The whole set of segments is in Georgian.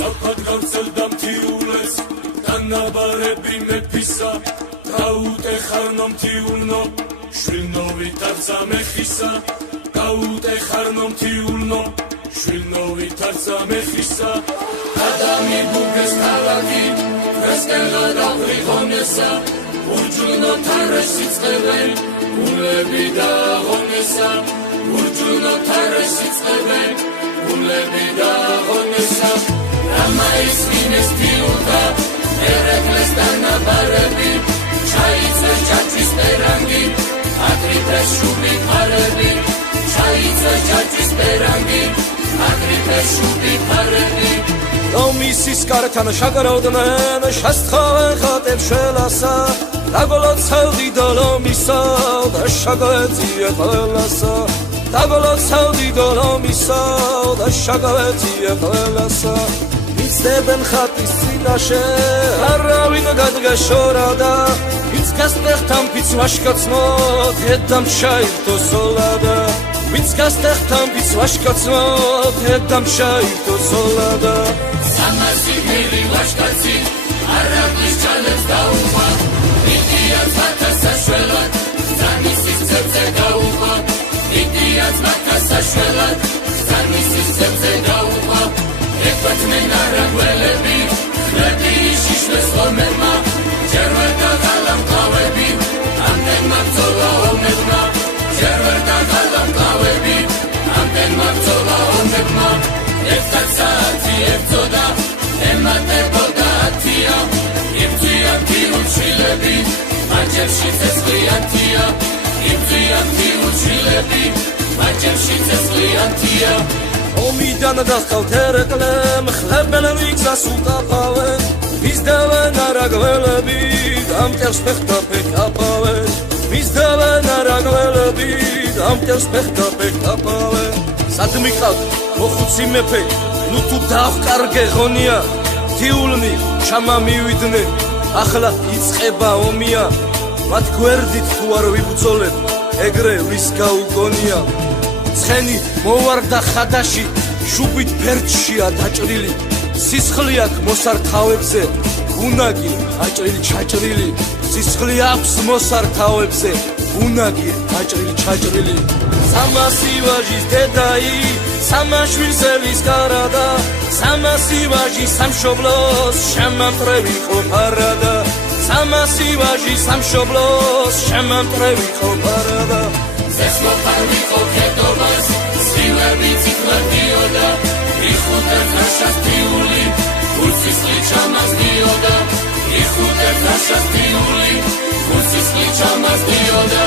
საფად გავწელდა მთიულეს დანაბარები მეფისა გაუტეხარნო მთიულნო შვილნო ვითარცა მეხისა გაუტეხარნო მთიულნო შვილნო ვითარცა მეხისა გადამიბუგეს ქალაქი ფრესკელა დავრიღონესა ურჯულნო თარესი წყებენ გულები დაღონესა ურჯულნო თარესი წყებენ გულები დაღონესა რამა ისმინეს თიულთა ერეკლეს დანაბარები ჩაიწვეს ჯაჭვის პერანგი აკრიფეს შუბი ფარები ჩაიწვეს ჯაჭვის პერანგი აკრიფეს შუბი ფარები რომისის კართან შაგროვდნენ შესთხოვენ ხატებს შველასა დაგოლოცავდი დოლომისა და შაგავეძიე ყველასა დაგოლოცავდი დოლომისა და შაგავეძიე ყველასა მიცდებენ ხატის წინაშე არავინ გადგაშორადა ვინც გასტეხთან ვინც ვაშკაცმო დედამ შაირთო სოლადა ვინც გასტეხთან ვინც ვაშკაცმო დედამ შაირთო სოლადა სამასი მილი ვაშკაცი არაბის ჩალებს დაუღვა მიდიაც მათას საშველად ზანისის ძებზე გაუღვა მიდიაც მათას საშველად ზანისის ძებზე გაუღვა ეკვეთნენ არაგველები ხლები შიშლეს ხომებმა ჯერ ვერ დაღალა მკლავები ამდენმა ბრძოლა ომებმა ჯერ ვერ დაღალა მკლავები ამდენმა ბრძოლა ომებმა ერთად საათი ებრძოდა ემატებოდა ათია იბრძვია მთიულშვილები მაჯერში ცეცხლიანთია იბრძვია მთიულშვილები მაჯერში ცეცხლიანთია ომიდან დასკავთ ერეკლემ ხლებენ ვიგზას უკაფავენ მისდევენ არაგველები დამტერს ფეხთა ფეხაფავენ მისდევენ არაგველები დამტერს ფეხთა ფეხაფავენ სად მიყავთ მოხუცი მეფე ნუ თუ დავყარგე ღონია თიულნი ჩამამივიდნენ ახლა იწყება ომია მათ გვერდით თუ არ ვიბრძოლებ ეგრე ვის გაუგონია ცხენი მოვარდა ხადაში შუბით ფერჩია დაჭრილი სისხლი აქვს მოსართავებზე უნაგი აჭრილი ჩაჭრილი სისხლი აქვს მოსართავებზე უნაგი აჭრილი ჩაჭრილი სამასი ვაჟის დედაი სამაშვილსელის კარადა სამასი ვაჟი სამშობლოს შემამტრევი ყოფარადა სამასი ვაჟი სამშობლოს შემამტრევი ყოფარადა ზესმოფარ ვიყო ქედობას სილები ციკლადიოდა იხუტერ ხაშას თიული გულსისხლი ჩამასდიოდა იხუტერ ხაშას თიული გულსისხლი ჩამასდიოდა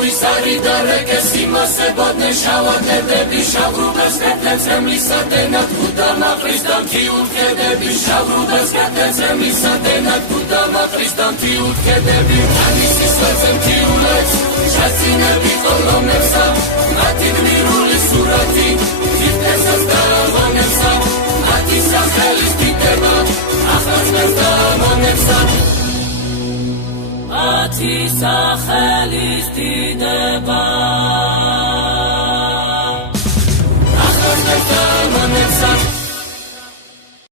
ვისარი და რეკესი მასებოდნენ შავადედები შავრუბეს კეთებს ემლისადენად გუდამაყრის და მთიულხედები შავრუბეს კეთებს ემლისადენად გუდამაყრის და მთიულხედები ანისის ველზე მთიულებს შაცინები ყოლომებსა მათი გმირული სურათი თითესას დააღონებსა მათი სახელის დიდება ახლაც მერს დაამონებსა ათი სახელის დიდება